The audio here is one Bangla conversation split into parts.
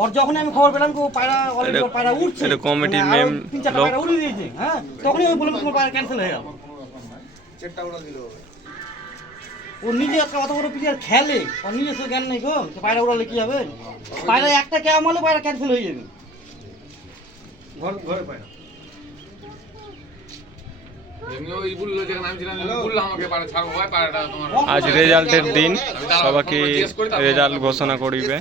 ওর যখন আমি খবর পেলাম পায়রা অলরেডি পায়রা উঠছে, এটা কমিটির মেম লোক পায়রা উড়িয়ে দিয়েছে। হ্যাঁ, তখনই আমি বললাম তোমার পায়রা ক্যান্সেল হয়ে গেল। চেকটা উড়া দিল। ও নিজে একটা অত বড় প্লেয়ার খেলে, ওর নিজস্ব জ্ঞান নেই গো। পায়রা উড়ালে কি হবে? পায়রা একটা ক্যাম হলে পায়রা ক্যান্সেল হয়ে যাবে। ঘরে পায়রা আজ রেজাল্টের দিন, সবাইকে রেজাল্ট ঘোষণা করিবে।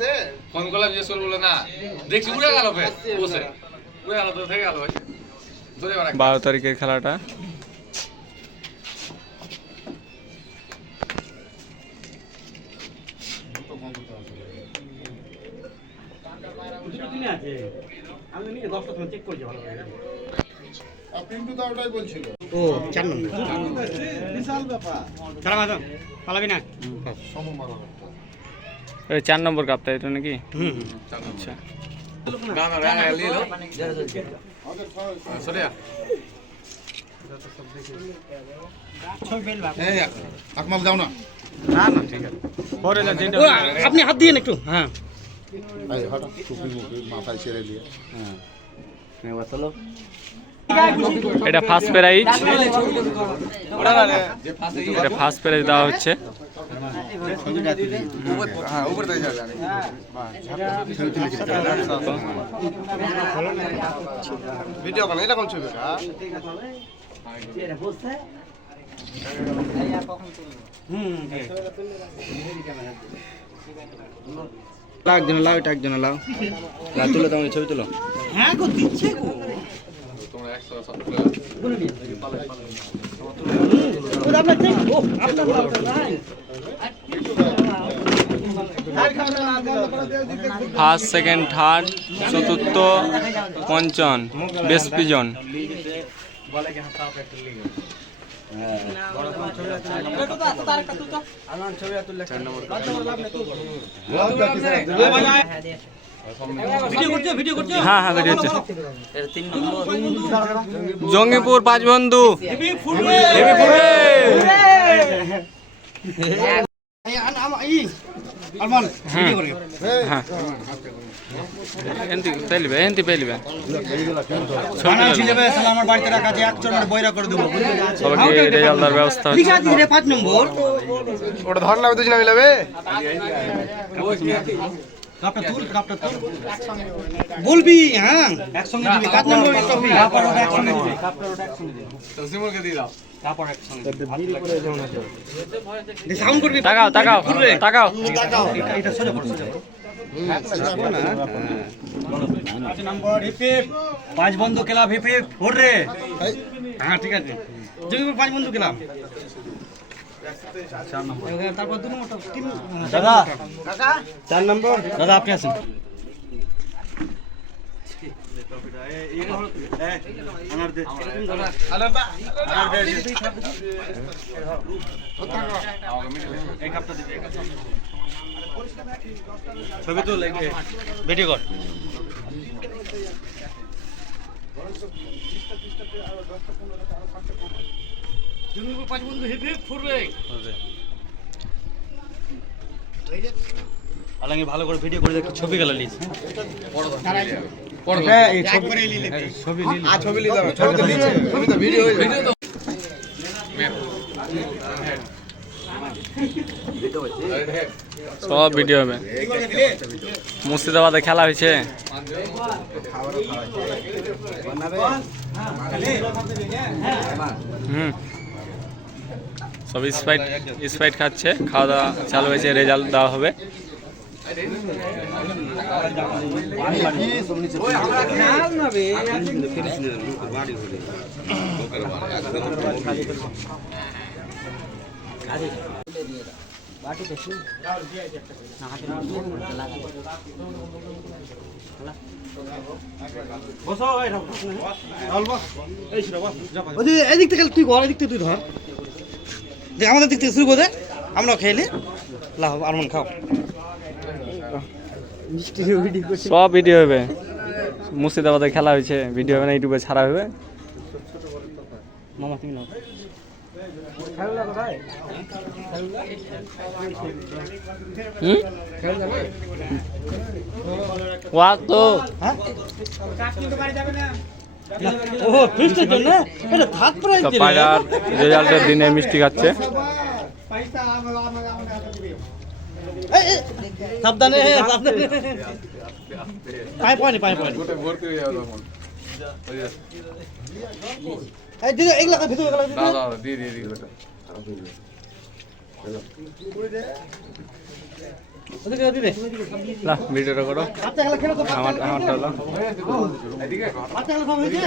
12 তারিখের খেলাটা। আমি নিজে 10টা সময় চেক করেছি ভালো করে। পিন্টু দা ওটাই বলছিল। ও 4 নম্বর বিশাল ব্যাপার। খেলা মাঝে পালাবি না। এই 4 নম্বর কাপটা এটা নাকি? আচ্ছা। গানা গানা নিয়ে লো সরিয়া ছবি ফেলবা। এই আকমাল দাও না। না না ঠিক আছে। পরে না যেটা আপনি হাত দিয়ে একটু। হ্যাঁ এই হঠাৎ টুপি মুপি মাথায় ছেড়ে দিয়ে। হ্যাঁ এবার চলো। এটা ফার্স্ট প্রাইজ, এটা ফার্স্ট প্রাইজ দেওয়া হচ্ছে। হ্যাঁ উপর থেকে যাবে। ভিডিও বানাই এরকম ছবি কা এটা বসে একজন লাও, এটা একজন লাও, তুলো তোমার ছবি তুলো। হ্যাঁ গো দিচ্ছে গো। তোমরা 170 ও দাম লাগছে। ও আপনার দাম নাই। ফার্স্ট, সেকেন্ড, থার্ড, চতুর্থ, পঞ্চম বেস্ট পিজন। হ্যাঁ হ্যাঁ ভিডিও হচ্ছে। জঙ্গিপুর 5 বন্ধু হেভি ফুটবে। আলমান ভিডিও করে। হ্যাঁ এন্তি পেলিবে বানান ছিলেবে শালা আমার বাড়িতে রাখা আছে, এক চড়ে বইরা করে দেব। সবাইকে রেজাল্ট দেওয়ার ব্যবস্থা হচ্ছে। লিখা দিই রে 5 নম্বর। ওটা ধর না দুজন মিলাবে। কাপটা তুল বলবি। হ্যাঁ একসঙ্গে দিবি। 5 নম্বর টপি কাপড় ওটা একসঙ্গে দিবি। কাপড় ওটা একসঙ্গে দিবি। তো সিমলকে দিয়ে দাও। কাপড় একসঙ্গে বিড়ি করে যেমন আছে। সাউন্ড করবি। তাকাও এটা সরে পড়। 5 নম্বর হিপ 5 বন্ধু ক্লাব হিপ ফোর রে। হ্যাঁ ঠিক আছে। জঙ্গিপুর 5 বন্ধু ক্লাব। 4 নম্বর। তারপর 2 নম্বর 3 দাদা কাকা 4 নম্বর দাদা আপনি আছেন। ছবি তো ভিডিও কর। আলাঙ্গি ভালো করে ভিডিও করে দেখি ছবি গেল লিস। সব ভিডিও হবে। মুর্শিদাবাদে খেলা হয়েছে। সব স্প্রাইট খাচ্ছে, খাওয়া দাওয়া চালু হয়েছে, রেজাল্ট দেওয়া হবে। এদিক থেকে তুই ঘর, এদিক থেকে তুই ধর। আমাদের দিক থেকে শুরু করে আমরা খেলে লাভ। আরমান খাও। সব ভিডিও হবে। মুর্শিদাবাদে খেলা হয়েছে, ভিডিও হবে না, ইউটিউবে ছাড়া হবে। মামা তুমি নাও। হুম ওয়া তো হ্যাঁ ও ফিস্টের জন্য এটা ভাত প্রাইস সব পায়রার রেজাল্টের দিনে মিষ্টি খাচ্ছে। সাবধানে সাবধানে পায় পায়নি এই দিদি এগুলা ভিতরে এগুলা দিদি দিদি না ভিডিওটা করো আচ্ছা এগুলা খেলো তো আমারটা হলো আচ্ছা এগুলা সব হয়েছে